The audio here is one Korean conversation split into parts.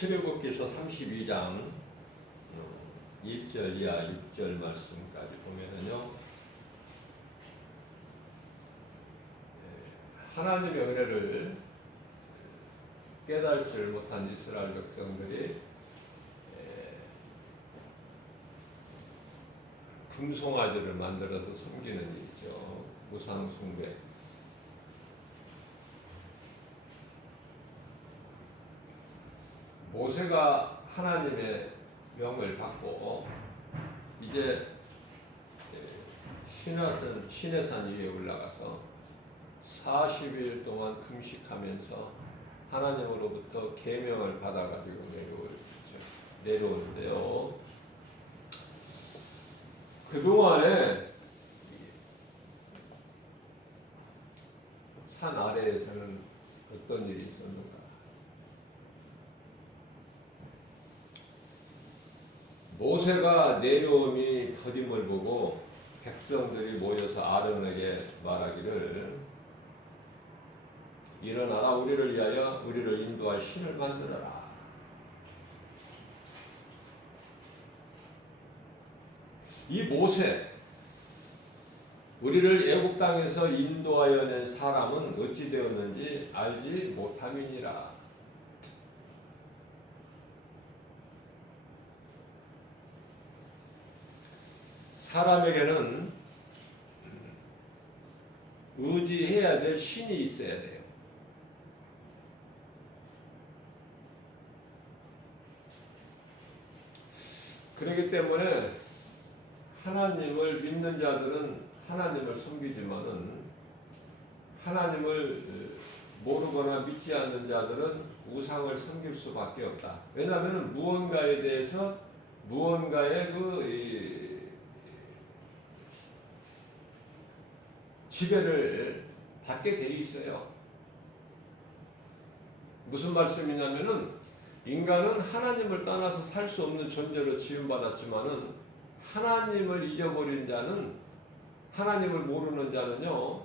출애굽기서 32장 1절 이하 6절 말씀까지 보면은요, 하나님의 은혜를 깨달지를 못한 이스라엘 백성들이 금송아지를 만들어서 섬기는 일이죠. 우상 숭배. 모세가 하나님의 명을 받고 이제 시내산 위에 올라가서 40일 동안 금식하면서 하나님으로부터 계명을 받아가지고 내려오는데요. 그동안에 산 아래에서는 어떤 일이 있었는가? 모세가 내려옴이 더딤을 보고 백성들이 모여서 아론에게 말하기를, 일어나라, 우리를 위하여 우리를 인도할 신을 만들어라. 이 모세, 우리를 애국 땅에서 인도하여 낸 사람은 어찌 되었는지 알지 못함이니라. 사람에게는 의지해야 될 신이 있어야 돼요. 그렇기 때문에 하나님을 믿는 자들은 하나님을 섬기지만은 하나님을 모르거나 믿지 않는 자들은 우상을 섬길 수밖에 없다. 왜냐하면 무언가에 대해서 무언가의 지배를 받게 돼 있어요. 무슨 말씀이냐면은, 인간은 하나님을 떠나서 살 수 없는 존재로 지음받았지만은 하나님을 잊어버린 자는, 하나님을 모르는 자는요,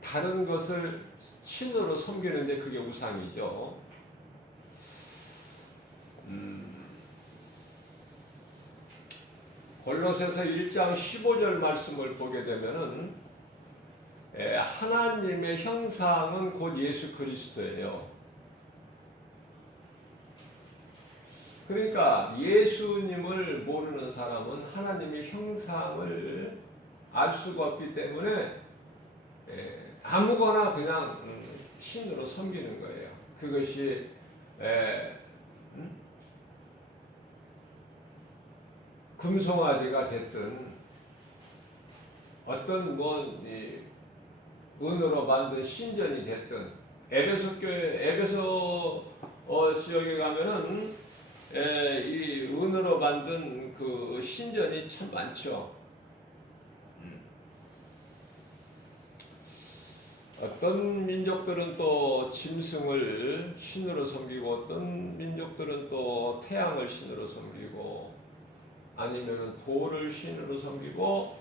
다른 것을 신으로 섬기는데 그게 우상이죠. 골로새서 1장 15절 말씀을 보게 되면은, 하나님의 형상은 곧 예수 그리스도예요. 그러니까 예수님을 모르는 사람은 하나님의 형상을 알 수가 없기 때문에 아무거나 그냥 신으로 섬기는 거예요. 그것이 금송아지가 됐든 어떤 은으로 만든 신전이 됐든, 에베소 교회, 에베소 지역에 가면은 이 은으로 만든 그 신전이 참 많죠. 어떤 민족들은 또 짐승을 신으로 섬기고, 어떤 민족들은 또 태양을 신으로 섬기고, 아니면 돌을 신으로 섬기고,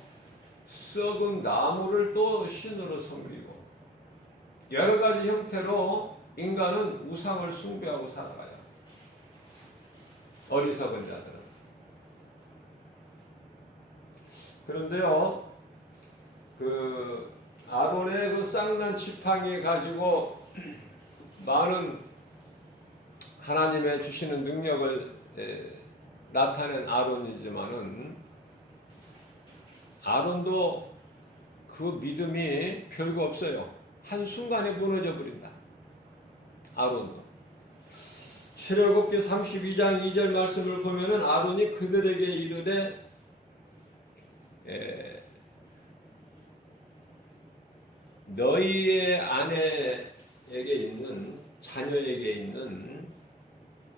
썩은 나무를 또 신으로 섬기고, 여러 가지 형태로 인간은 우상을 숭배하고 살아가요. 어리석은 자들은. 그런데요, 아론의 그 쌍난 지팡이 가지고 많은 하나님의 주시는 능력을 나타낸 아론이지만은, 아론도 그 믿음이 별거 없어요. 한순간에 무너져 버린다. 아론도. 출애굽기 32장 2절 말씀을 보면은 아론이 그들에게 이르되, 너희의 아내에게 있는, 자녀에게 있는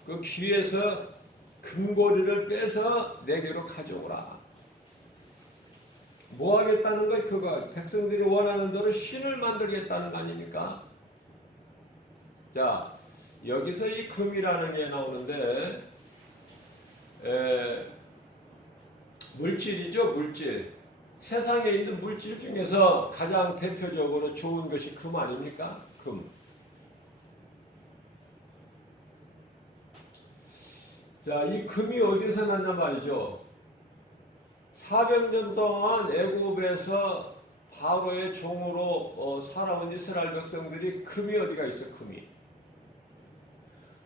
그 귀에서 금고리를 빼서 내게로 가져오라. 뭐 하겠다는 거예요? 그거 백성들이 원하는 대로 신을 만들겠다는 거 아닙니까? 자, 여기서 이 금이라는 게 나오는데, 물질이죠, 물질. 세상에 있는 물질 중에서 가장 대표적으로 좋은 것이 금 아닙니까? 금. 자, 이 금이 어디서 났냐 말이죠. 400년 동안 애굽에서 바로의 종으로 살아온 이스라엘 백성들이 금이 어디가 있어, 금이.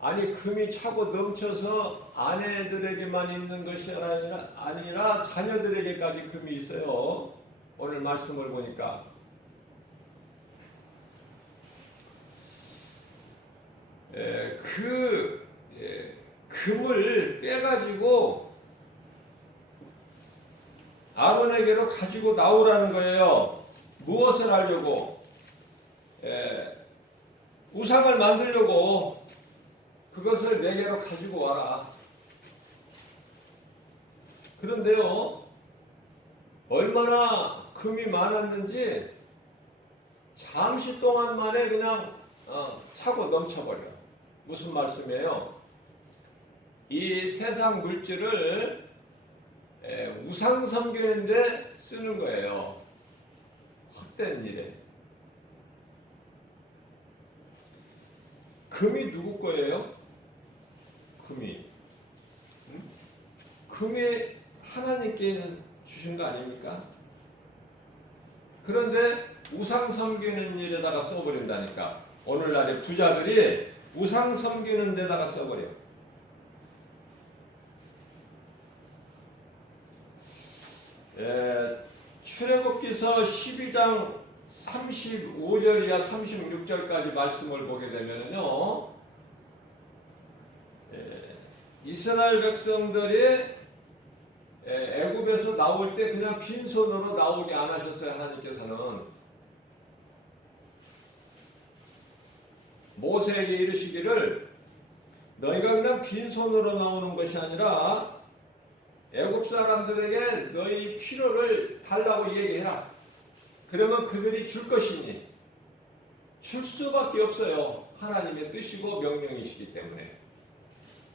아니, 금이 차고 넘쳐서 아내들에게만 있는 것이 아니라 자녀들에게까지 금이 있어요. 오늘 말씀을 보니까. 금을 빼가지고 아론에게로 가지고 나오라는 거예요. 무엇을 하려고? 우상을 만들려고 그것을 내게로 가지고 와라. 그런데요, 얼마나 금이 많았는지 잠시 동안 만에 그냥 차고 넘쳐버려. 무슨 말씀이에요? 이 세상 물질을 우상 섬기는데 쓰는 거예요. 헛된 일에. 금이 누구 거예요? 금이. 금이 하나님께 주신 거 아닙니까? 그런데 우상 섬기는 일에다가 써버린다니까. 오늘날의 부자들이 우상 섬기는 데다가 써버려. 출애굽기서 12장 35절 이하 36절까지 말씀을 보게 되면요, 이스라엘 백성들이 애굽에서 나올 때 그냥 빈손으로 나오게 안 하셨어요. 하나님께서는 모세에게 이르시기를 너희가 그냥 빈손으로 나오는 것이 아니라 애굽 사람들에게 너희 필요를 달라고 얘기해라. 그러면 그들이 줄 것이니 줄 수밖에 없어요. 하나님의 뜻이고 명령이시기 때문에.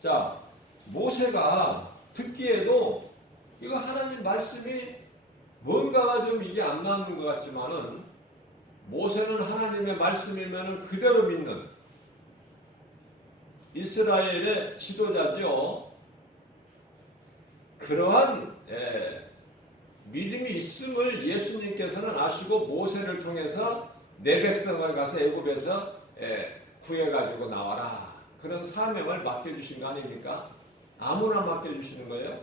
자, 모세가 듣기에도 이거 하나님 말씀이 뭔가가 좀 이게 안 맞는 것 같지만은 모세는 하나님의 말씀이면 그대로 믿는 이스라엘의 지도자죠. 그러한 믿음이 있음을 예수님께서는 아시고 모세를 통해서 내 백성을 가서 애굽에서 구해가지고 나와라. 그런 사명을 맡겨주신 거 아닙니까? 아무나 맡겨주시는 거예요.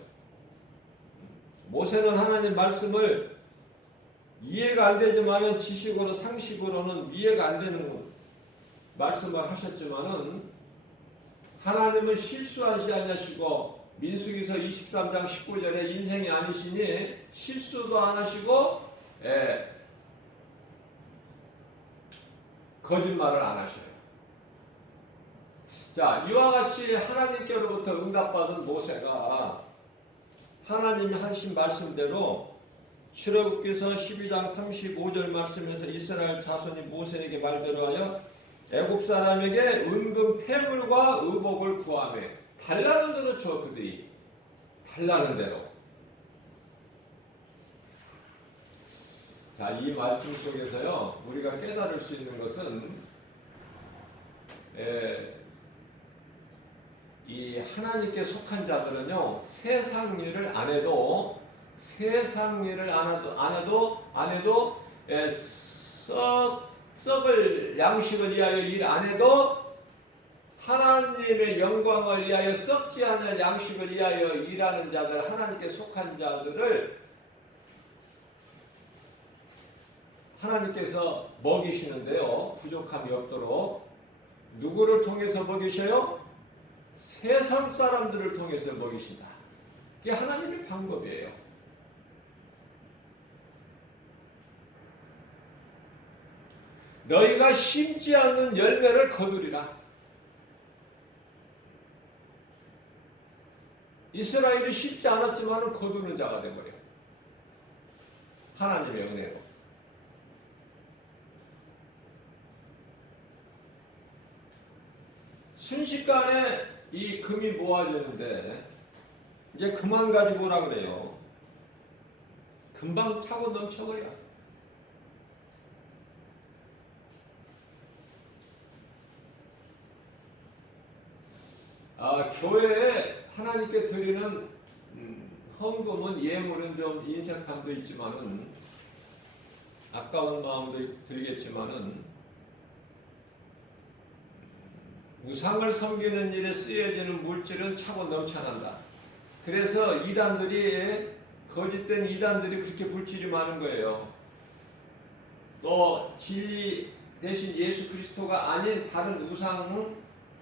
모세는 하나님 말씀을 이해가 안 되지만은 지식으로 상식으로는 이해가 안 되는 말씀을 하셨지만은 하나님은 실수하지 않으시고 민수기서 23장 19절에 인생이 아니시니 실수도 안 하시고 거짓말을 안 하셔요. 자, 이와 같이 하나님께로부터 응답받은 모세가 하나님이 하신 말씀대로 출애굽기서 12장 35절 말씀에서 이스라엘 자손이 모세에게 말대로 하여 애굽 사람에게 은금 폐물과 의복을 구하며 달라는 대로 줘. 그들이 달라는 대로. 자, 이 말씀 속에서요, 우리가 깨달을 수 있는 것은 이 하나님께 속한 자들은요, 세상 일을 안 해도 썩을 양식을 위하여 일 안 해도 하나님의 영광을 위하여 썩지 않을 양식을 위하여 일하는 자들, 하나님께 속한 자들을 하나님께서 먹이시는데요, 부족함이 없도록. 누구를 통해서 먹이셔요? 세상 사람들을 통해서 먹이신다. 그게 하나님의 방법이에요. 너희가 심지 않는 열매를 거두리라. 이스라엘이 심지 않았지만 거두는 자가 되어버려. 하나님의 은혜로. 순식간에 이 금이 모아지는데 이제 그만 가지고 오라 그래요. 금방 차고 넘쳐버려. 교회에 하나님께 드리는 헌금은 예물은 좀 인색함도 있지만은 아까운 마음도 들겠지만은 우상을 섬기는 일에 쓰여지는 물질은 차고 넘쳐난다. 그래서 이단들이 거짓된 이단들이 그렇게 물질이 많은 거예요. 또 진리 대신 예수 그리스도가 아닌 다른 우상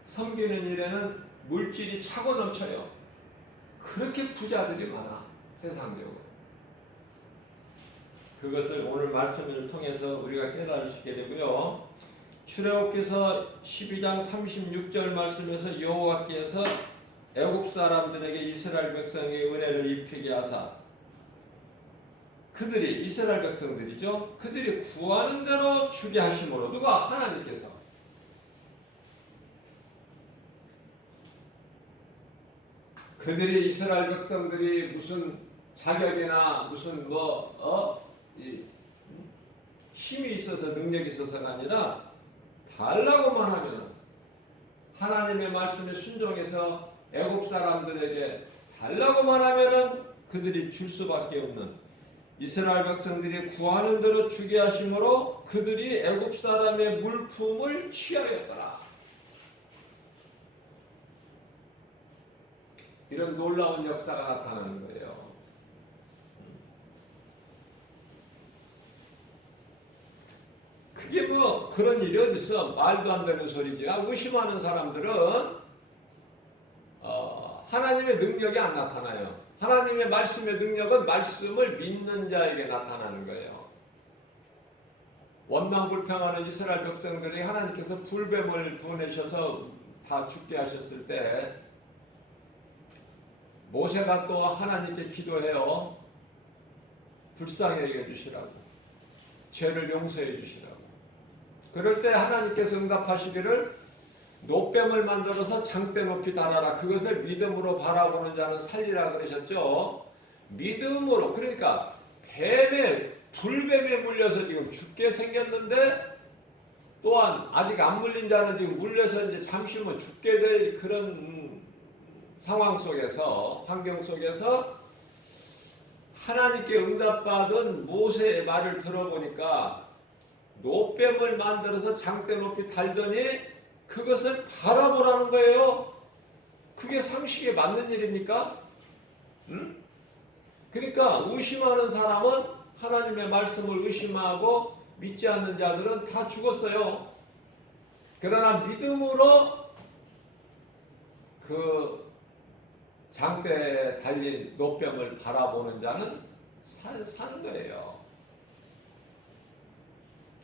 섬기는 일에는 물질이 차고 넘쳐요. 그렇게 부자들이 많아 세상적으로. 그것을 오늘 말씀을 통해서 우리가 깨달을 수 있게 되고요. 출애굽기서 12장 36절 말씀에서 여호와께서 애굽 사람들에게 이스라엘 백성의 은혜를 입히게 하사, 그들이 이스라엘 백성들이죠. 그들이 구하는 대로 주게 하심으로, 누가? 하나님께서. 그들이 이스라엘 백성들이 무슨 자격이나 무슨 힘이 있어서 능력이 있어서가 아니라 달라고만 하면 하나님의 말씀에 순종해서 애굽 사람들에게 달라고만 하면은 그들이 줄 수밖에 없는, 이스라엘 백성들이 구하는 대로 주게 하심으로 그들이 애굽 사람의 물품을 취하였더라. 이런 놀라운 역사가 나타나는 거예요. 그게 뭐 그런 일이 어딨어? 말도 안 되는 소리지. 의심하는 사람들은 하나님의 능력이 안 나타나요. 하나님의 말씀의 능력은 말씀을 믿는 자에게 나타나는 거예요. 원망불평하는 이스라엘 백성들이 하나님께서 불뱀을 보내셔서 다 죽게 하셨을 때 모세가 또 하나님께 기도해요. 불쌍히 여겨주시라고, 죄를 용서해 주시라고. 그럴 때 하나님께서 응답하시기를 노뱀을 만들어서 장대 높이 달아라. 그것을 믿음으로 바라보는 자는 살리라 그러셨죠. 믿음으로. 그러니까 불뱀에 물려서 지금 죽게 생겼는데, 또한 아직 안 물린 자는 지금 물려서 이제 잠시 후면 죽게 될 그런 상황 속에서, 환경 속에서 하나님께 응답받은 모세의 말을 들어보니까 노뱀을 만들어서 장대 높이 달더니 그것을 바라보라는 거예요. 그게 상식에 맞는 일입니까? 응? 그러니까 의심하는 사람은, 하나님의 말씀을 의심하고 믿지 않는 자들은 다 죽었어요. 그러나 믿음으로 그 장대에 달린 노뱀을 바라보는 자는 사는 거예요.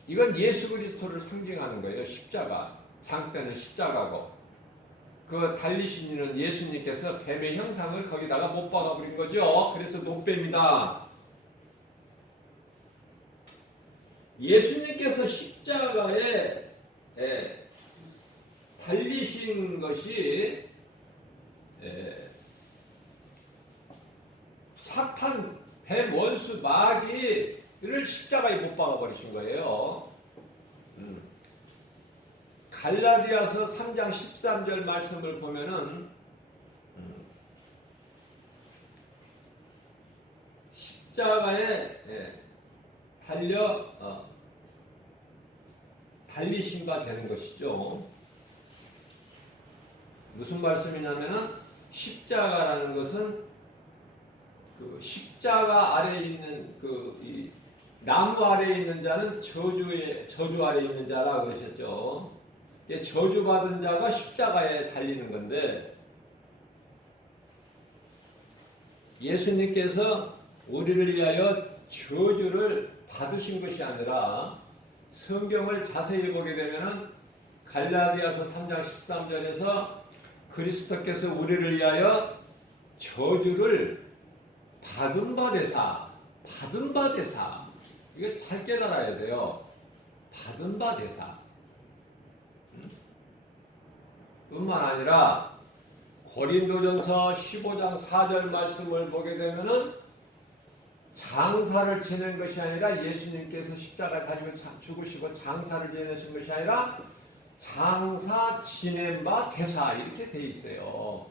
이건 예수 그리스도를 상징하는 거예요. 십자가. 장대는 십자가고, 그 달리신 이는 예수님께서 뱀의 형상을 거기다가 못 박아버린 거죠. 그래서 노뱀이다. 예수님께서 십자가에 달리신 것이 사탄, 뱀, 원수, 마귀를 십자가에 못 박아버리신 거예요. 갈라디아서 3장 13절 말씀을 보면은 십자가에 달리신 바 되는 것이죠. 무슨 말씀이냐면은 십자가라는 것은 그 십자가 아래에 있는 이 나무 아래에 있는 자는 저주 아래에 있는 자라 그러셨죠. 저주받은 자가 십자가에 달리는 건데, 예수님께서 우리를 위하여 저주를 받으신 것이 아니라, 성경을 자세히 보게 되면은 갈라디아서 3장 13절에서 그리스도께서 우리를 위하여 저주를 받은 바 되사, 이거 잘 깨달아야 돼요. 받은 바 되사. 뿐만 아니라 고린도전서 15장 4절 말씀을 보게 되면은 장사를 지낸 것이 아니라, 예수님께서 십자가에 달리고 죽으시고 장사를 지내신 것이 아니라 장사 지낸 바 되사, 이렇게 돼 있어요.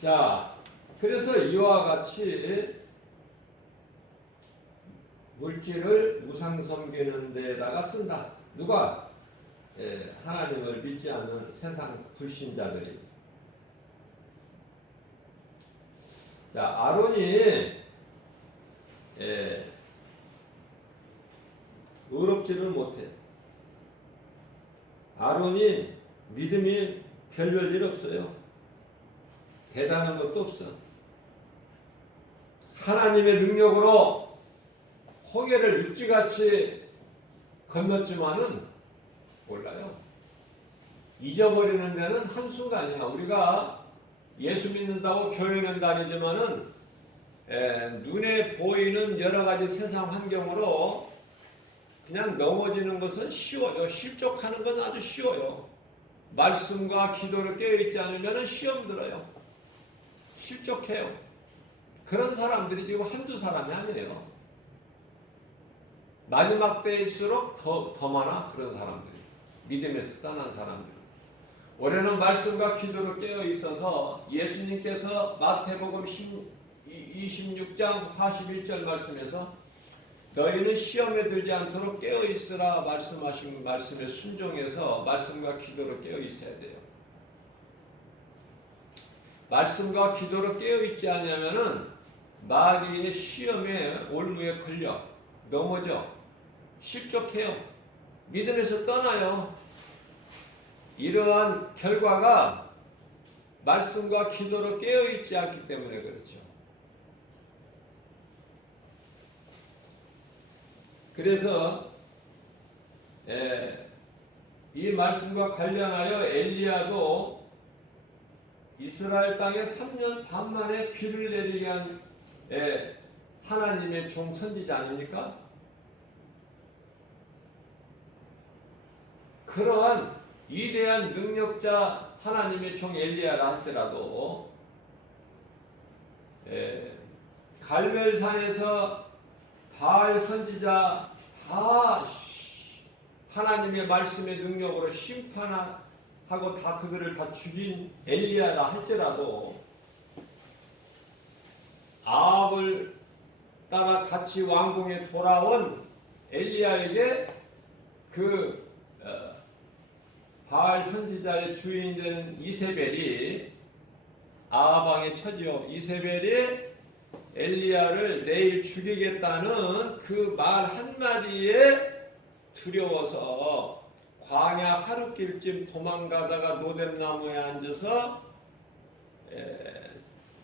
자, 그래서 이와 같이 물질을 우상 섬기는 데다가 쓴다. 누가? 하나님을 믿지 않는 세상 불신자들이. 자, 아론이 의롭지를 못해. 아론이 믿음이 별별 없어요. 대단한 것도 없어. 하나님의 능력으로 홍해를 육지같이 건넜지만은 몰라요. 잊어버리는 데는 한순간이야. 우리가 예수 믿는다고 교회는 다니지만은 눈에 보이는 여러 가지 세상 환경으로 그냥 넘어지는 것은 쉬워요. 실족하는 건 아주 쉬워요. 말씀과 기도를 깨어있지 않으면 시험 들어요. 실족해요. 그런 사람들이 지금 한두 사람이 아니에요. 마지막 때일수록 더 많아. 그런 사람들이. 믿음에서 떠난 사람들. 올해는 말씀과 기도로 깨어 있어서 예수님께서 마태복음 26장 41절 말씀에서 너희는 시험에 들지 않도록 깨어 있으라 말씀하신 말씀에 순종해서 말씀과 기도로 깨어 있어야 돼요. 말씀과 기도로 깨어 있지 않으면은 마귀의 시험에 올무에 걸려 넘어져 실족해요. 믿음에서 떠나요. 이러한 결과가 말씀과 기도로 깨어있지 않기 때문에 그렇죠. 그래서 이 말씀과 관련하여 엘리야도 이스라엘 땅에 3년 반 만에 비를 내리게 한 하나님의 종 선지자 아닙니까? 그러한 위대한 능력자 하나님의 종 엘리야라 할지라도 갈멜산에서 바알 선지자 다 하나님의 말씀의 능력으로 심판하고 다 그들을 다 죽인 엘리야라 할지라도 아합을 따라 같이 왕궁에 돌아온 엘리야에게 그 바알 선지자의 주인이 되는 이세벨이 아합 왕의 처지요. 이세벨이 엘리야를 내일 죽이겠다는 그 말 한마디에 두려워서 광야 하룻길쯤 도망가다가 노뎀나무에 앉아서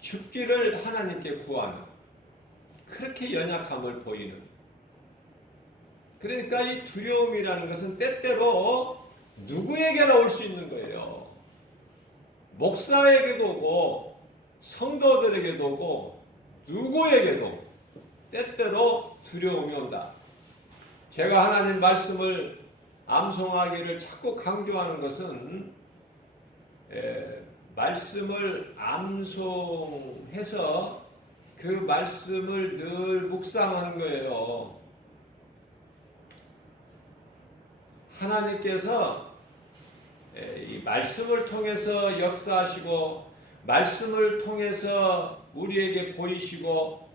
죽기를 하나님께 구하는 그렇게 연약함을 보이는 그러니까 이 두려움이라는 것은 때때로 누구에게나 올 수 있는 거예요. 목사에게도 오고 성도들에게도 오고 누구에게도 때때로 두려움이 온다. 제가 하나님 말씀을 암송하기를 자꾸 강조하는 것은 말씀을 암송해서 그 말씀을 늘 묵상하는 거예요. 하나님께서 이 말씀을 통해서 역사하시고 말씀을 통해서 우리에게 보이시고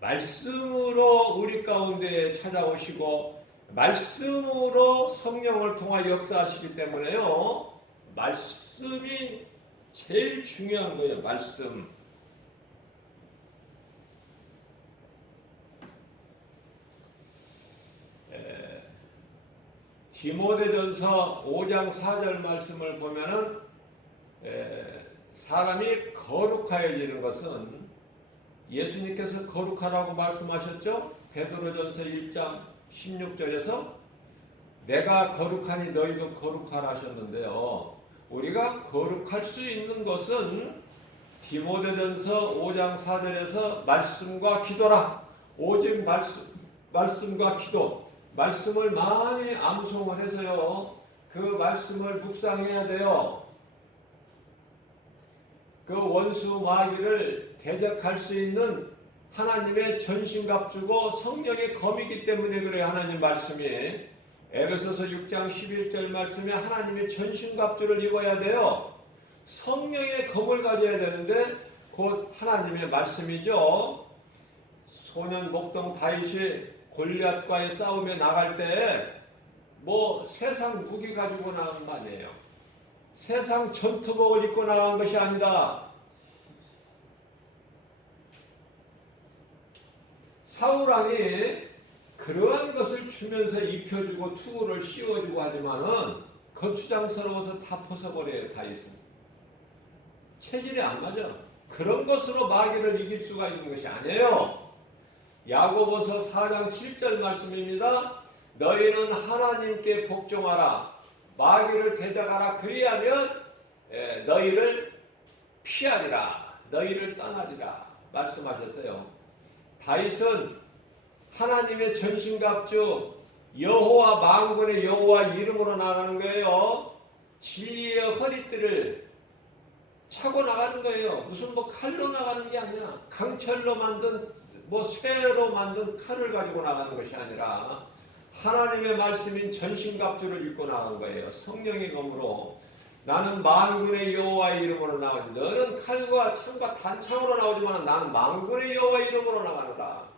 말씀으로 우리 가운데 찾아오시고 말씀으로 성령을 통하 역사하시기 때문에요. 말씀이 제일 중요한 거예요. 말씀. 디모데전서 5장 4절 말씀을 보면은 사람이 거룩하여지는 것은 예수님께서 거룩하라고 말씀하셨죠? 베드로전서 1장 16절에서 내가 거룩하니 너희도 거룩하라 하셨는데요. 우리가 거룩할 수 있는 것은 디모데전서 5장 4절에서 말씀과 기도라. 오직 말씀과 기도. 말씀을 많이 암송을 해서요. 그 말씀을 묵상해야 돼요. 그 원수 마귀를 대적할 수 있는 하나님의 전신갑주고 성령의 검이기 때문에 그래요. 하나님 말씀이 에베소서 6장 11절 말씀에 하나님의 전신갑주를 입어야 돼요. 성령의 검을 가져야 되는데 곧 하나님의 말씀이죠. 소년 목동 다윗이 골리앗과의 싸움에 나갈 때 뭐 세상 무기 가지고 나간 거 아니에요. 세상 전투복을 입고 나간 것이 아니다. 사울왕이 그러한 것을 주면서 입혀주고 투구를 씌워주고 하지만은 거추장스러워서 다 벗어버려요. 다윗은 체질이 안 맞아. 그런 것으로 마귀를 이길 수가 있는 것이 아니에요. 야고보서 4장 7절 말씀입니다. 너희는 하나님께 복종하라. 마귀를 대적하라. 그리하면 너희를 피하리라. 너희를 떠나리라. 말씀하셨어요. 다윗은 하나님의 전신갑주 여호와 만군의 여호와 이름으로 나가는 거예요. 진리의 허리띠를 차고 나가는 거예요. 무슨 뭐 칼로 나가는 게 아니야. 강철로 만든 뭐 쇠로 만든 칼을 가지고 나가는 것이 아니라 하나님의 말씀인 전신갑주를 입고 나간 거예요. 성령의 검으로. 나는 만군의 여호와의 이름으로 나가니 너는 칼과 창과 단창으로 나오지만 나는 만군의 여호와의 이름으로 나가노라.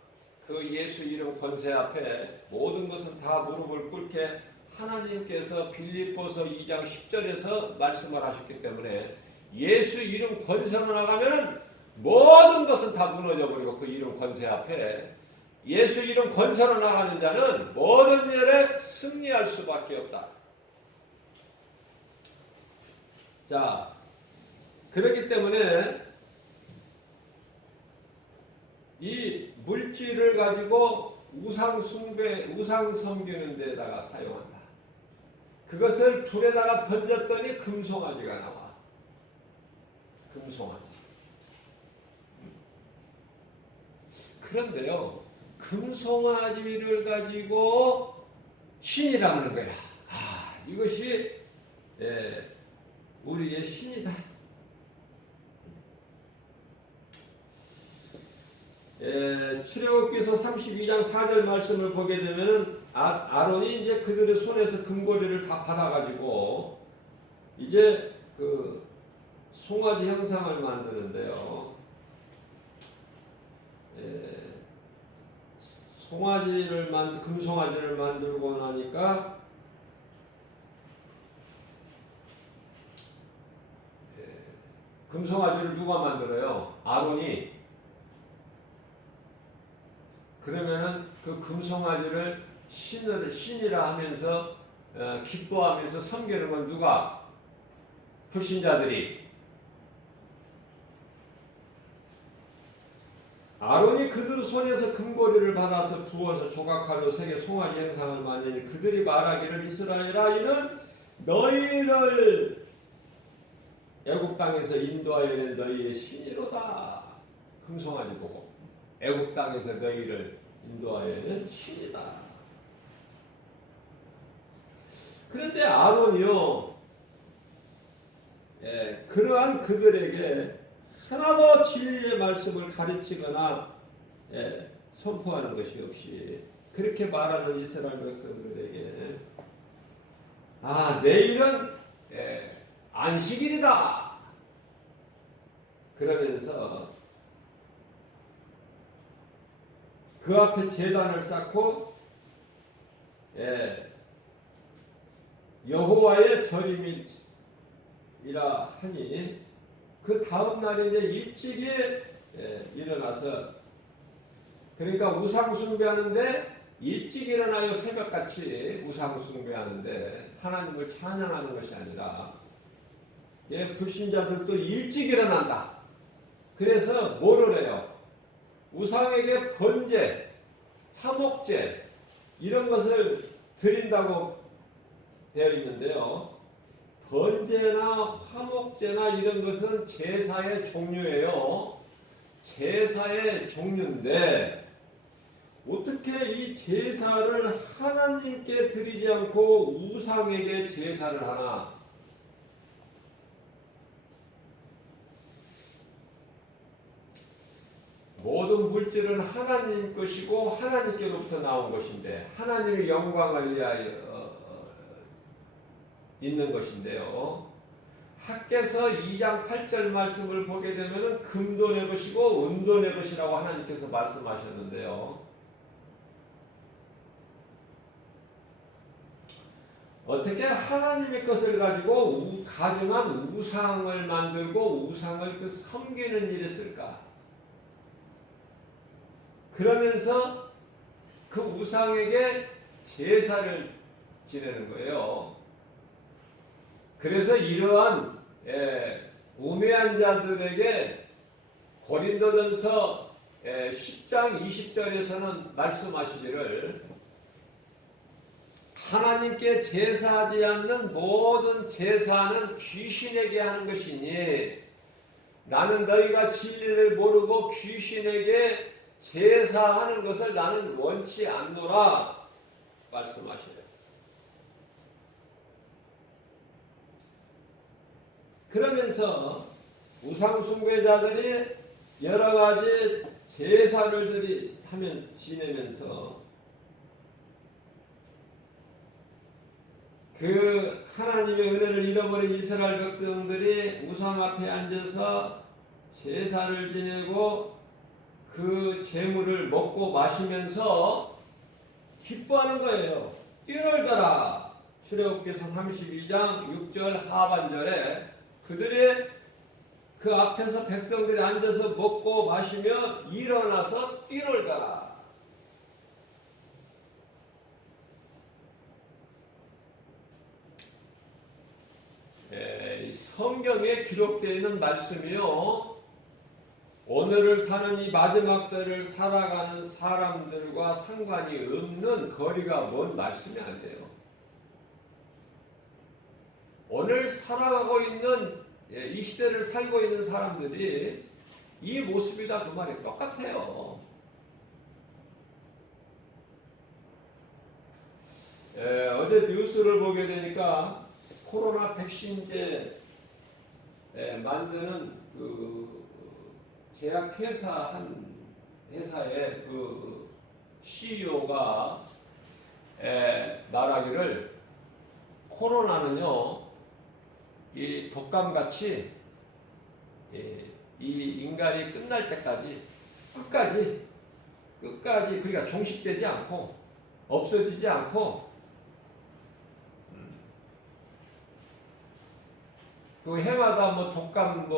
그 예수 이름 권세 앞에 모든 것은 다 무릎을 꿇게 하나님께서 빌립보서 2장 10절에서 말씀을 하셨기 때문에 예수 이름 권세로 나가면은 모든 것은 다 무너져 버리고 그 이름 권세 앞에 예수 이름 권세로 나가는 자는 모든 일에 승리할 수밖에 없다. 자, 그렇기 때문에 이 물질을 가지고 우상 숭배, 우상 섬기는 데다가 사용한다. 그것을 불에다가 던졌더니 금송아지가 나와. 금송아지. 그런데요, 금송아지를 가지고 신이라 하는 거야. 아, 이것이 우리의 신이다. 출애굽기서 32장 4절 말씀을 보게 되면 아론이 이제 그들의 손에서 금고리를 다 받아가지고 이제 그 송아지 형상을 만드는데요. 금송아지를 만들고 나니까 금송아지를 누가 만들어요? 아론이. 그러면은 그 금송아지를 신이라 하면서 기뻐하면서 섬기는 건 누가? 불신자들이. 아론이 그들 손에서 금고리를 받아서 부어서 조각칼로 세게 송아지 형상을 만드니 그들이 말하기를 이스라엘아 이는 너희를 애굽 땅에서 인도하여 낸 너희의 신이로다. 금송아지 보고 애굽 땅에서 너희를 인도하여 낸 신이다. 그런데 아론이요, 그러한 그들에게 하나도 진리의 말씀을 가르치거나 선포하는 것이 없이 그렇게 말하는 이스라엘 백성들에게 내일은 안식일이다. 그러면서 그 앞에 제단을 쌓고 여호와의 절임이라 하니 그 다음 날에 이제 일찍이 일어나서 그러니까 우상 숭배하는데 일찍 일어나요. 새벽같이 우상 숭배하는데 하나님을 찬양하는 것이 아니라 불신자들도 일찍 일어난다. 그래서 뭐를 해요? 우상에게 번제, 화목제 이런 것을 드린다고 되어 있는데요. 번제나 화목제나 이런 것은 제사의 종류예요. 제사의 종류인데 어떻게 이 제사를 하나님께 드리지 않고 우상에게 제사를 하나? 모든 물질은 하나님 것이고 하나님께로부터 나온 것인데 하나님의 영광을 위하여 있는 것인데요. 학개서 2장 8절 말씀을 보게 되면 금도 내 것이고 은도 내 것이라고 하나님께서 말씀하셨는데요. 어떻게 하나님의 것을 가지고 가증한 우상을 만들고 우상을 섬기는 일에 쓸까? 그러면서 그 우상에게 제사를 지내는 거예요. 그래서 이러한 우매한 자들에게 고린도전서 10장 20절에서는 말씀하시기를 하나님께 제사하지 않는 모든 제사는 귀신에게 하는 것이니 나는 너희가 진리를 모르고 귀신에게 제사하는 것을 나는 원치 않노라 말씀하시네요. 그러면서 우상숭배자들이 여러 가지 제사를 지내면서 그 하나님의 은혜를 잃어버린 이스라엘 백성들이 우상 앞에 앉아서 제사를 지내고 그 제물을 먹고 마시면서 기뻐하는 거예요. 뛰놀더라. 출애굽기서 32장 6절 하반절에 그들의 그 앞에서 백성들이 앉아서 먹고 마시며 일어나서 뛰놀더라. 성경에 기록되어 있는 말씀이요. 오늘을 사는 이 마지막 때를 살아가는 사람들과 상관이 없는 거리가 먼 말씀이 아니에요. 오늘 살아가고 있는 이 시대를 살고 있는 사람들이 이 모습이 다 그 말이 똑같아요. 어제 뉴스를 보게 되니까 코로나 백신제 만드는 그 제약회사 한 회사의 그 CEO가 말하기를 코로나는요 이 독감같이 이 인간이 끝날 때까지 끝까지 그러니까 종식되지 않고 없어지지 않고 그 해마다 뭐 독감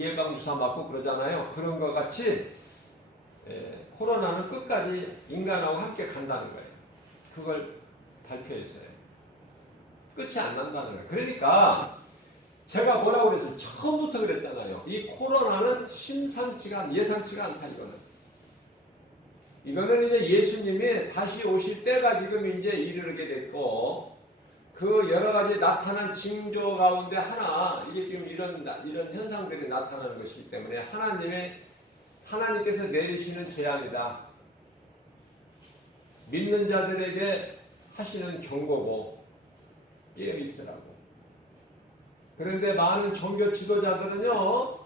예방 주사 맞고 그러잖아요. 그런 것 같이 코로나는 끝까지 인간하고 함께 간다는 거예요. 그걸 발표했어요. 끝이 안 난다는 거예요. 그러니까 제가 뭐라고 그랬어요? 처음부터 그랬잖아요. 이 코로나는 예상치가 않다 이거는. 이거는 이제 예수님이 다시 오실 때가 지금 이제 이르게 됐고. 그 여러 가지 나타난 징조 가운데 하나, 이게 지금 이런 현상들이 나타나는 것이기 때문에 하나님께서 내리시는 재앙이다. 믿는 자들에게 하시는 경고고, 깨어 있으라고. 그런데 많은 종교 지도자들은요,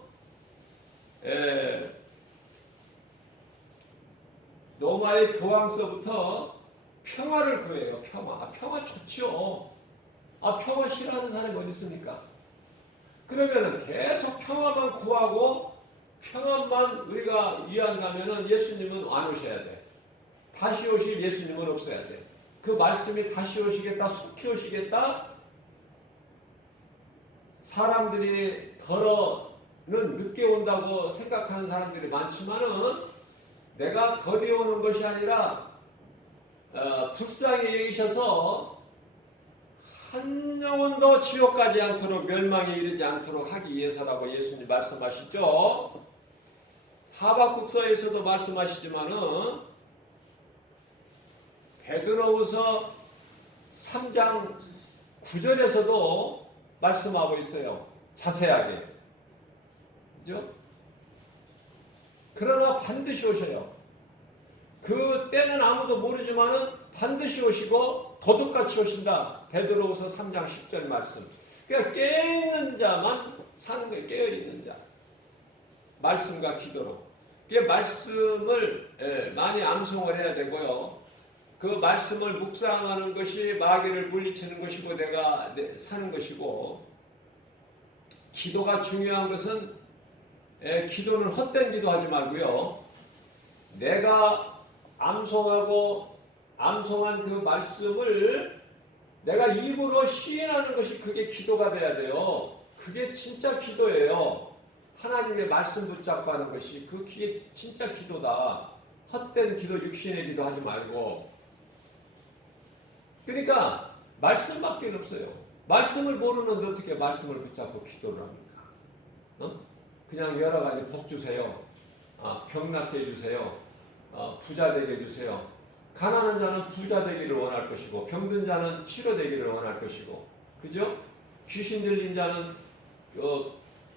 로마의 교황서부터 평화를 구해요. 평화 좋지요. 평화 싫어하는 사람이 어디 있습니까? 그러면은 계속 평화만 구하고 평화만 우리가 위한다면은 예수님은 안 오셔야 돼. 다시 오실 예수님은 없어야 돼. 그 말씀이 다시 오시겠다, 속히 오시겠다. 사람들이 더러는 늦게 온다고 생각하는 사람들이 많지만은 내가 더디 오는 것이 아니라 불쌍히 여기셔서 한 영혼도 지옥 가지 않도록 멸망에 이르지 않도록 하기 위해서라고 예수님 말씀하시죠. 하박국서에서도 말씀하시지만은 베드로후서 3장 9절에서도 말씀하고 있어요. 자세하게. 그죠? 그러나 반드시 오셔요. 그 때는 아무도 모르지만은 반드시 오시고 도둑같이 오신다. 베드로후서 3장 10절 말씀. 그러니까 깨어있는 자만 사는 거예요. 깨어있는 자. 말씀과 기도로. 그 말씀을 많이 암송을 해야 되고요. 그 말씀을 묵상하는 것이 마귀를 물리치는 것이고 내가 사는 것이고 기도가 중요한 것은 기도는 헛된 기도하지 말고요. 내가 암송한 그 말씀을 내가 입으로 시인하는 것이 그게 기도가 돼야 돼요. 그게 진짜 기도예요. 하나님의 말씀 붙잡고 하는 것이 그게 진짜 기도다. 헛된 기도, 육신의 기도 하지 말고. 그러니까 말씀밖에 없어요. 말씀을 모르는데 어떻게 말씀을 붙잡고 기도를 합니까? 그냥 여러 가지 복 주세요. 병 낫게 해주세요. 부자 되게 해주세요. 가난한 자는 부자 되기를 원할 것이고 병든 자는 치료되기를 원할 것이고, 그죠? 귀신 들린 자는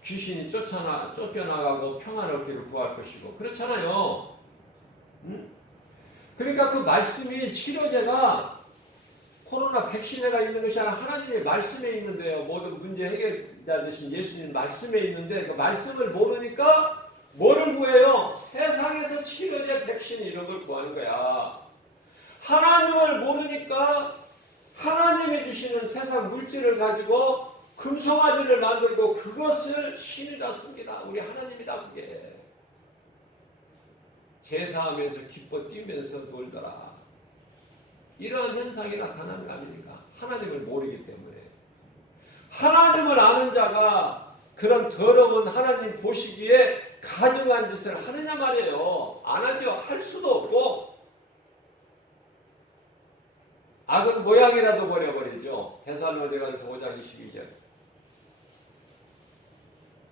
귀신이 쫓겨나가고 평안을 얻기를 구할 것이고, 그렇잖아요. 그러니까 그 말씀이 치료제가 코로나 백신에가 있는 것이 아니라 하나님의 말씀에 있는데요. 모든 문제 해결자 되신 예수님 말씀에 있는데 그 말씀을 모르니까 뭐를 구해요? 세상에서 치료제, 백신 이런 걸 구하는 거야. 하나님을 모르니까 하나님이 주시는 세상 물질을 가지고 금송아지를 만들고 그것을 신이라 씁니다. 우리 하나님이다 그게. 제사하면서 기뻐 뛰면서 놀더라. 이러한 현상이 나타나는 거 아닙니까? 하나님을 모르기 때문에. 하나님을 아는 자가 그런 더러운 하나님 보시기에 가증한 짓을 하느냐 말이에요. 안 하죠. 할 수도 없고. 악은 모양이라도 버려버리죠. 데살로니가서 5장 22절.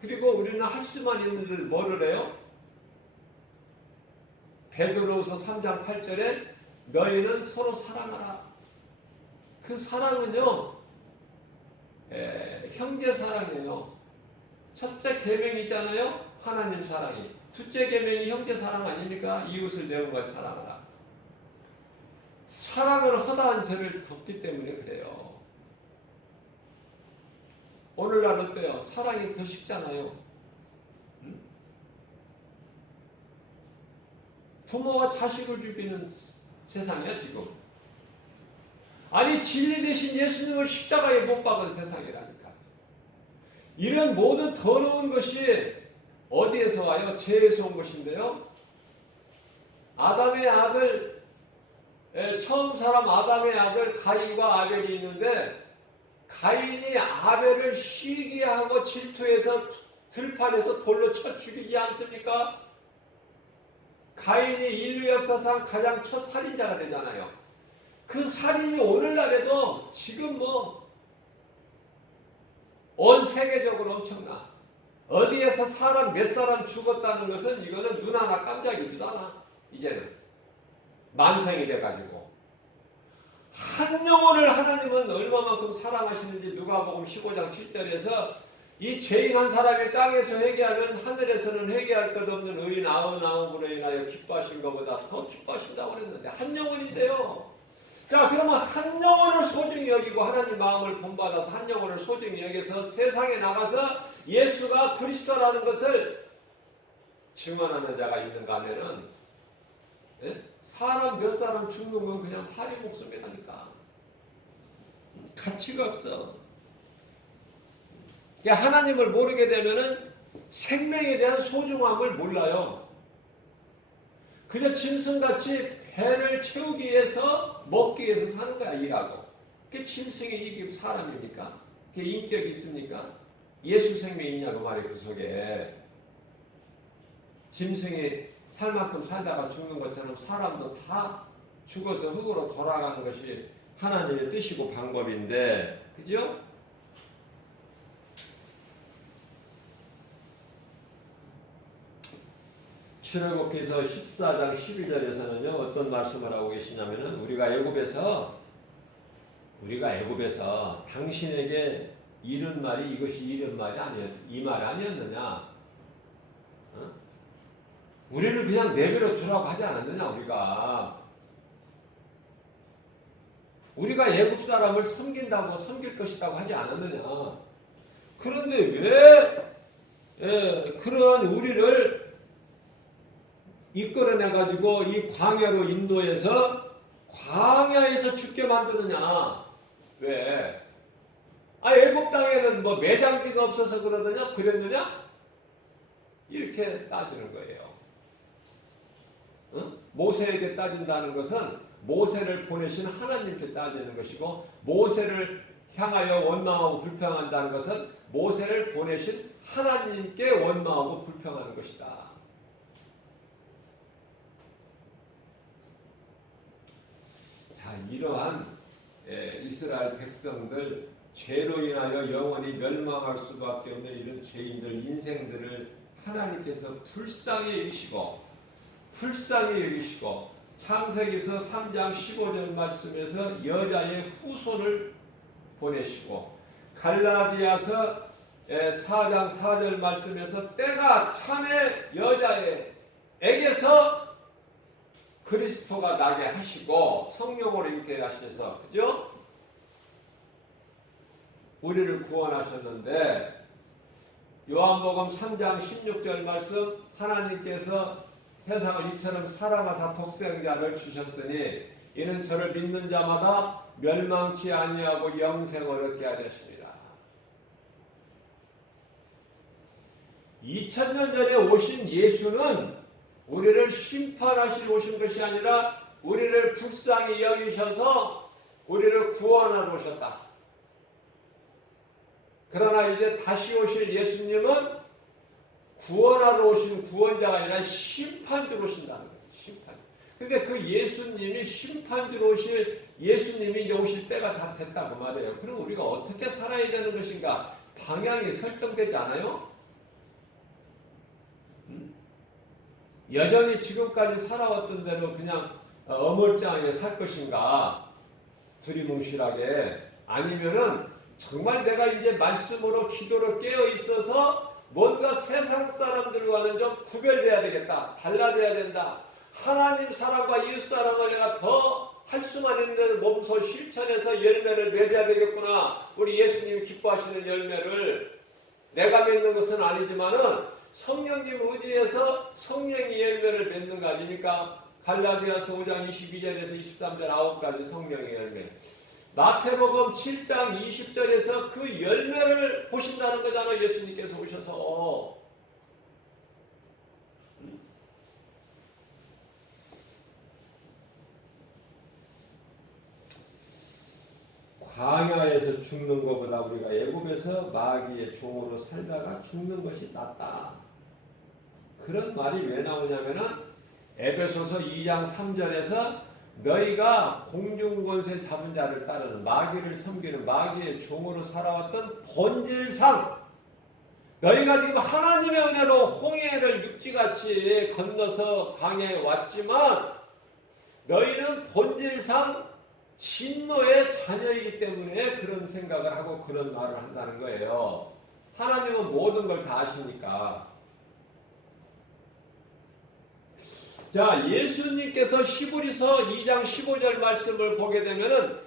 그리고 우리는 할 수만 있는데 뭐를 해요? 베드로서 3장 8절에 너희는 서로 사랑하라. 그 사랑은요, 형제 사랑이에요. 첫째 계명이잖아요. 하나님 사랑이. 둘째 계명이 형제 사랑 아닙니까? 이웃을 내 몸과 사랑하라. 사랑은 허다한 죄를 덮기 때문에 그래요. 오늘날 어때요? 사랑이 더 쉽잖아요. 부모가 자식을 죽이는 세상이야 지금. 아니 진리 대신 예수님을 십자가에 못 박은 세상이라니까. 이런 모든 더러운 것이 어디에서 와요? 죄에서 온 것인데요. 아담의 아들, 처음 사람 아담의 아들 가인과 아벨이 있는데 가인이 아벨을 시기하고 질투해서 들판에서 돌로 쳐 죽이지 않습니까? 가인이 인류 역사상 가장 첫 살인자가 되잖아요. 그 살인이 오늘날에도 지금 온 세계적으로 엄청나. 어디에서 사람 몇 사람 죽었다는 것은 이거는 눈 하나 깜짝이지도 않아. 이제는 만성이 돼가지고 한 영혼을 하나님은 얼마만큼 사랑하시는지 누가복음 15장 7절에서 이 죄인 한 사람이 땅에서 회개하면 하늘에서는 회개할 것 없는 의인 99으로 인하여 기뻐하신 것보다 더 기뻐하신다고 그랬는데 한 영혼인데요. 자, 그러면 한 영혼을 소중히 여기고 하나님 마음을 본받아서 한 영혼을 소중히 여기서 세상에 나가서 예수가 그리스도라는 것을 증언하는 자가 있는가 하면은 사람 몇 사람 죽는 건 그냥 파리 목숨이라니까. 가치가 없어. 그러니까 하나님을 모르게 되면은 생명에 대한 소중함을 몰라요. 그저 짐승같이 배를 채우기 위해서 먹기 위해서 사는 거야. 일하고. 그게 짐승이 이게 사람입니까? 그게 인격이 있습니까? 예수 생명이 있냐고 말이에요. 그 속에. 짐승이 살 만큼 살다가 죽는 것처럼 사람도 다 죽어서 흙으로 돌아가는 것이 하나님의 뜻이고 방법인데, 그죠? 출애굽기서 14장 11절에서는요 어떤 말씀을 하고 계시냐면은 우리가 애굽에서 당신에게 이런 말이 이것이 이런 말이 아니었 이 말 아니었느냐? 우리를 그냥 내버려 두라고 하지 않았느냐? 우리가 애굽 사람을 섬길 것이라고 하지 않았느냐? 그런데 왜 그러한 우리를 이끌어내가지고 이 광야로 인도해서 광야에서 죽게 만드느냐? 왜? 애굽 땅에는 뭐 매장지가 없어서 그러느냐? 그랬느냐? 이렇게 따지는 거예요. 응? 모세에게 따진다는 것은 모세를 보내신 하나님께 따지는 것이고, 모세를 향하여 원망하고 불평한다는 것은 모세를 보내신 하나님께 원망하고 불평하는 것이다. 자, 이러한 이스라엘 백성들 죄로 인하여 영원히 멸망할 수밖에 없는 이런 죄인들 인생들을 하나님께서 불쌍히 여기시고 창세기서 3장 15절 말씀에서 여자의 후손을 보내시고, 갈라디아서 4장 4절 말씀에서 때가 참에 여자에게서 그리스도가 나게 하시고 성령으로 임케 하셔서, 그죠? 우리를 구원하셨는데, 요한복음 3장 16절 말씀, 하나님께서 세상을 이처럼 사랑하사 독생자를 주셨으니 이는 저를 믿는 자마다 멸망치 아니하고 영생을 얻게 하셨습니다. 2000년 전에 오신 예수는 우리를 심판하시러 오신 것이 아니라 우리를 불쌍히 여기셔서 우리를 구원하러 오셨다. 그러나 이제 다시 오실 예수님은 구원하러 오신 구원자가 아니라 심판주로 오신다는 거예요. 심판. 근데 그 예수님이 심판주로 오실 예수님이 이제 오실 때가 다 됐다고 말해요. 그럼 우리가 어떻게 살아야 되는 것인가? 방향이 설정되지 않아요? 여전히 지금까지 살아왔던 대로 그냥 어물쩡하게 살 것인가? 두리뭉실하게. 아니면은 정말 내가 이제 말씀으로 기도로 깨어 있어서 뭔가 세상 사람들과는 좀 구별돼야 되겠다. 달라져야 된다. 하나님 사랑과 이웃 사랑을 내가 더 할 수만 있는 몸소 실천해서 열매를 맺어야 되겠구나. 우리 예수님 기뻐하시는 열매를 내가 맺는 것은 아니지만은 성령님 의지해서 성령의 열매를 맺는 거 아닙니까? 갈라디아서 5장 22절에서 23절 9가지 성령의 열매. 마태복음 7장 20절에서 그 열매를 보신다는 거잖아요. 예수님께서 오셔서. 광야에서 죽는 것보다 우리가 애굽에서 마귀의 종으로 살다가 죽는 것이 낫다. 그런 말이 왜 나오냐면은 에베소서 2장 3절에서 너희가 공중권세 잡은 자를 따르는 마귀를 섬기는 마귀의 종으로 살아왔던 본질상 너희가 지금 하나님의 은혜로 홍해를 육지같이 건너서 광야에 왔지만 너희는 본질상 진노의 자녀이기 때문에 그런 생각을 하고 그런 말을 한다는 거예요. 하나님은 모든 걸 다 아시니까. 자, 예수님께서 히브리서 2장 15절 말씀을 보게 되면은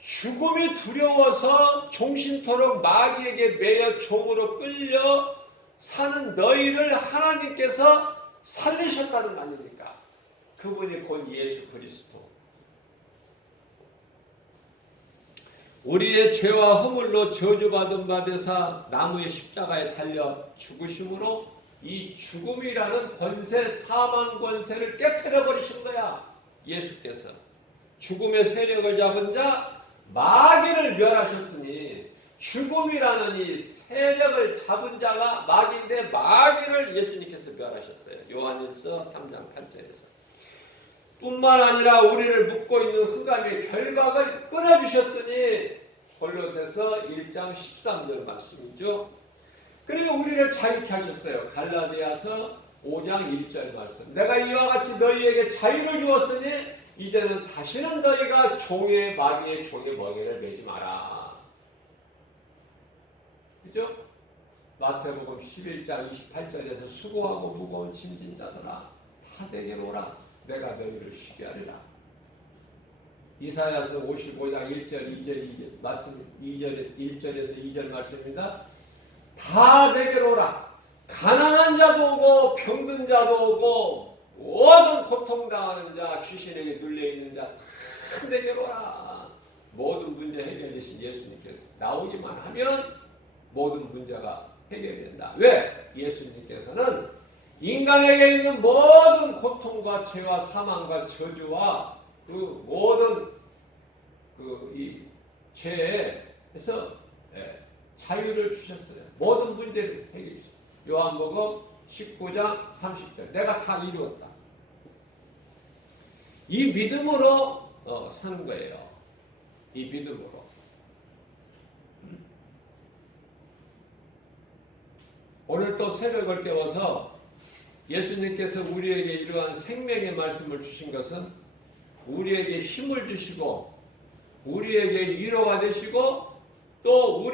죽음이 두려워서 종신토록 마귀에게 매여 종으로 끌려 사는 너희를 하나님께서 살리셨다는 거 아닙니까? 그분이 곧 예수 그리스도. 우리의 죄와 허물로 저주받은 바 되사 나무의 십자가에 달려 죽으심으로 이 죽음이라는 권세, 사망 권세를 깨트려 버리신 거야. 예수께서 죽음의 세력을 잡은 자 마귀를 멸하셨으니 죽음이라는 이 세력을 잡은 자가 마귀인데 마귀를 예수님께서 멸하셨어요. 요한일서 3장 8절에서. 뿐만 아니라 우리를 묶고 있는 흑암의 결박을 끊어주셨으니 골로새서 1장 13절 말씀이죠. 그리고 우리를 자유케 하셨어요. 갈라디아서 5장 1절 말씀. 내가 이와 같이 너희에게 자유를 주었으니 이제는 다시는 너희가 종의 마귀의 종의 멍에를 매지 마라. 그죠? 마태복음 11장 28절에서 수고하고 무거운 짐진 자들아 다 내게로 오라. 내가 너희를 쉬게 하리라. 이사야서 55장 1절 2절 말씀 1절에서 2절 말씀입니다. 다 내게로 오라. 가난한 자도 오고 병든 자도 오고 모든 고통당하는 자 귀신에게 눌려있는 자 다 내게로 오라. 모든 문제 해결되신 예수님께서 나오기만 하면 모든 문제가 해결된다. 왜? 예수님께서는 인간에게 있는 모든 고통과 죄와 사망과 저주와 그 모든 이 죄에서 자유를 주셨어요. 모든 문제를 해결해 주셨어요. 요한복음 19장 30절. 내가 다 이루었다. 이 믿음으로 사는 거예요. 이 믿음으로. 오늘 또 새벽을 깨워서 예수님께서 우리에게 이러한 생명의 말씀을 주신 것은 우리에게 힘을 주시고 우리에게 위로가 되시고 또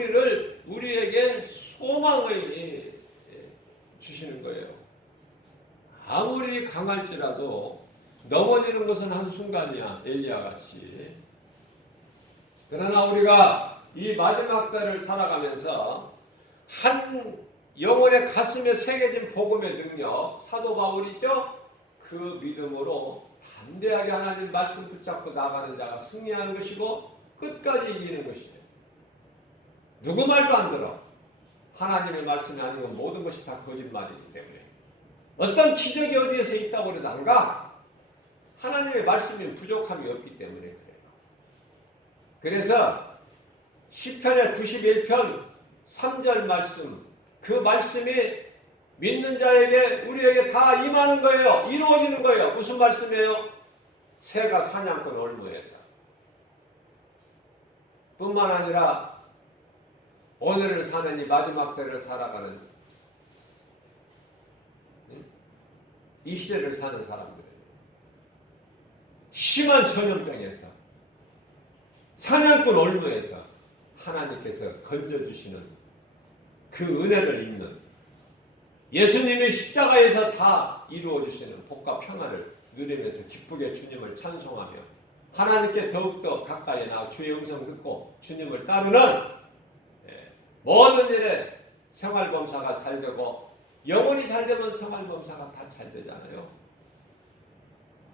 우리에게 소망을 주시는 거예요. 아무리 강할지라도 넘어지는 것은 한순간이야. 엘리야 같이. 그러나 우리가 이 마지막 때를 살아가면서 한 영혼의 가슴에 새겨진 복음의 능력, 사도 바울이죠? 그 믿음으로 담대하게 하나님 말씀 붙잡고 나가는 자가 승리하는 것이고 끝까지 이기는 것이에요. 누구 말도 안 들어. 하나님의 말씀이 아니면 모든 것이 다 거짓말이기 때문에. 어떤 기적이 어디에서 있다고 그래도 안 가. 하나님의 말씀이 부족함이 없기 때문에 그래요. 그래서 시편의 91편 3절 말씀, 그 말씀이 믿는 자에게 우리에게 다 임하는 거예요. 이루어지는 거예요. 무슨 말씀이에요? 새가 사냥꾼 올무에서. 뿐만 아니라 오늘을 사는 이 마지막 때를 살아가는 이 시대를 사는 사람들, 심한 전염병에서 사냥꾼 올무에서 하나님께서 건져주시는 그 은혜를 입는 예수님의 십자가에서 다 이루어주시는 복과 평안을 누리면서 기쁘게 주님을 찬송하며 하나님께 더욱더 가까이 나아 주의 음성 듣고 주님을 따르는 모든 일에 생활범사가 잘 되고 영혼이 잘 되면 생활범사가 다 잘 되잖아요.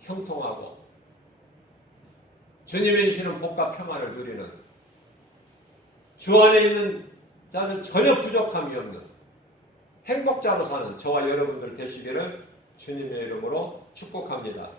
형통하고 주님이 주시는 복과 평안을 누리는 주 안에 있는 자는 전혀 부족함이 없는 행복자로 사는 저와 여러분들 되시기를 주님의 이름으로 축복합니다.